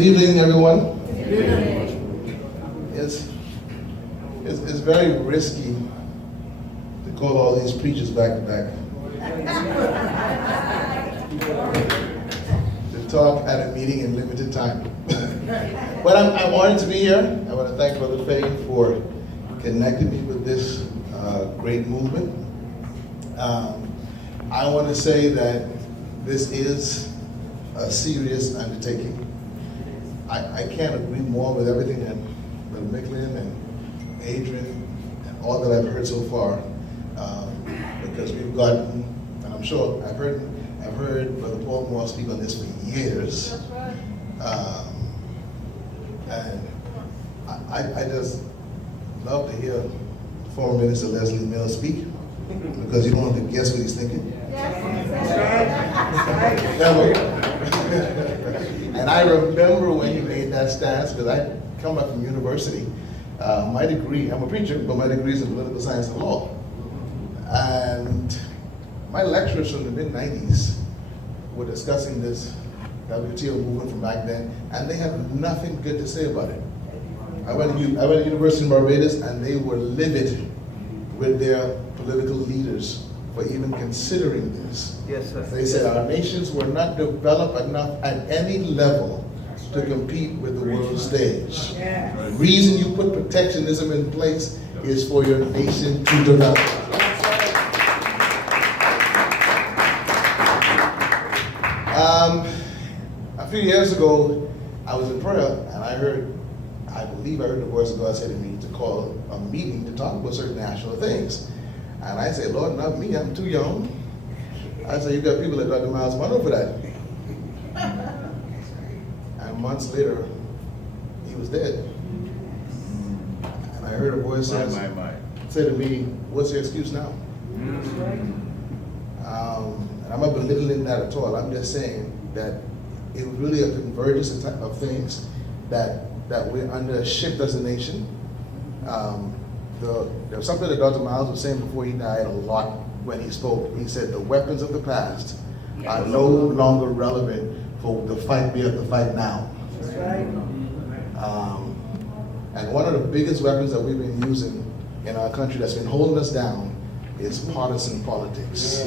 Good evening, everyone. It's very risky to call all these preachers back to back to talk at a meeting in limited time. But I'm honored to be here. I want to thank Brother Faye for connecting me with this great movement. I want to say that this is a serious undertaking. I can't agree more with everything that Brother Micklin and Adrian and all that I've heard so far, because we've gotten, and I'm sure I've heard Brother Paul Moore speak on this for years. That's right. And I just love to hear former Minister Leslie Mills speak, because you don't have to guess what he's thinking. And I remember when he made that stance, because I come back from university. My degree, I'm a preacher, but my degree is in political science and law. And my lecturers from the mid-90s were discussing this WTO movement from back then, and they had nothing good to say about it. I went to University in Barbados, and they were livid with their political leaders for even considering this. Yes, sir. They said our nations were not developed enough at any level to compete with the world stage. Yeah. The reason you put protectionism in place is for your nation to develop. A few years ago, I was in prayer, and I believe I heard the voice of God say to me to call a meeting to talk about certain national things. And I said, Lord, not me, I'm too young. I said, you got people that Dr. Miles Monroe for that. And months later, he was dead. And I heard a voice say to me, what's your excuse now? And I'm not belittling that at all. I'm just saying that it was really a convergence of things that we're under a shift as a nation. There was something that Dr. Miles was saying before he died a lot when he spoke. He said the weapons of the past are no longer relevant for the fight we have to fight now. That's right. And one of the biggest weapons that we've been using in our country that's been holding us down is partisan politics.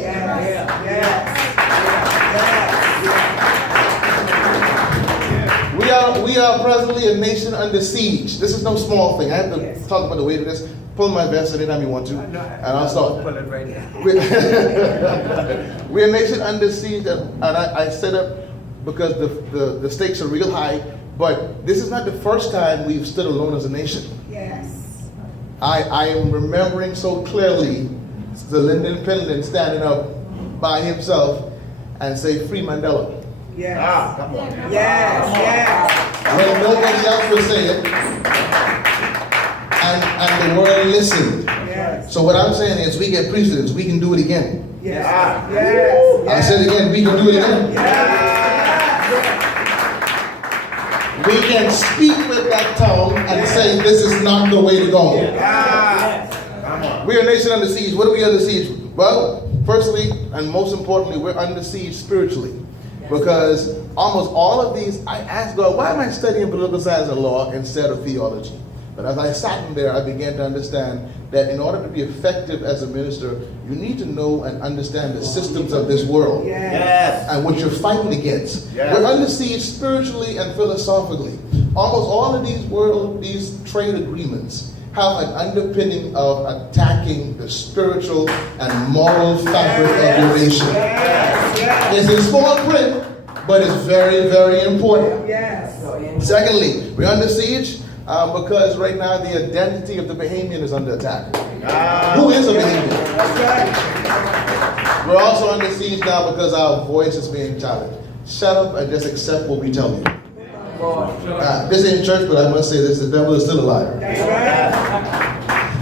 We are presently a nation under siege. This is no small thing. I have to talk about the weight of this. Pull my vest anytime you want to, and I'll start. Pull it right now. We're a nation under siege, and I set up because the stakes are real high, but this is not the first time we've stood alone as a nation. Yes. I am remembering so clearly the Lyndon Pendleton standing up by himself and say, free Mandela. Yes. Come on. Yes. When nobody else would say it, and the world listened. Yes. So what I'm saying is we get precedence, we can do it again. Yes. I said again, we can do it again. We can speak with that tongue and say this is not the way to go. We're a nation under siege. What are we under siege? Well, firstly and most importantly, we're under siege spiritually. Because almost all of these, I asked God, why am I studying political science and law instead of theology? But as I sat in there, I began to understand that in order to be effective as a minister, you need to know and understand the systems of this world. Yes. And what you're fighting against. Yes. We're under siege spiritually and philosophically. Almost all of these trade agreements have an underpinning of attacking the spiritual and moral fabric of your nation. It's in small print, but it's very, very important. Yes. Secondly, we're under siege because right now the identity of the Bahamian is under attack. Who is a Bahamian? That's right. We're also under siege now because our voice is being challenged. Shut up and just accept what we tell you. This ain't church, but I must say this, the devil is still a liar. That's right.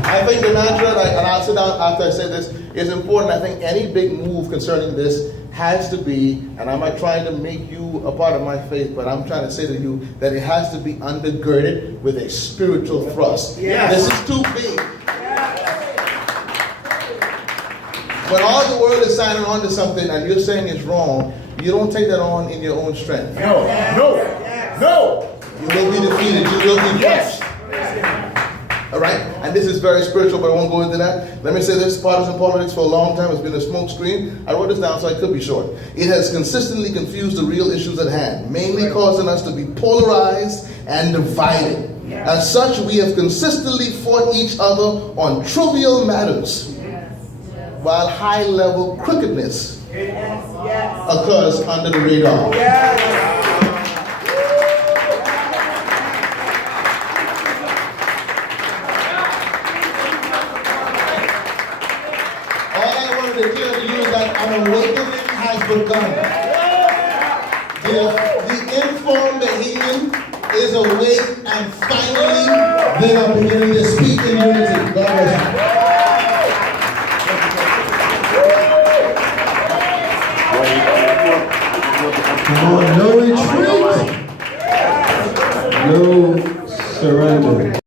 I think the mantra, and I'll sit down after I say this, is important. I think any big move concerning this has to be, and I'm not trying to make you a part of my faith, but I'm trying to say to you that it has to be undergirded with a spiritual thrust. Yes. This is too big. When all the world is signing on to something and you're saying it's wrong, you don't take that on in your own strength. No. No. You will be defeated. You will be crushed. All right? And this is very spiritual, but I won't go into that. Let me say this. Partisan politics for a long time has been a smokescreen. I wrote this down so I could be short. It has consistently confused the real issues at hand, mainly causing us to be polarized and divided. As such, we have consistently fought each other on trivial matters, while high-level crookedness occurs under the radar. All I want to declare to you is that an awakening has begun. The informed Bahamian is awake and finally they are beginning to speak in unity. God bless you. Come on, no retreat, no surrender.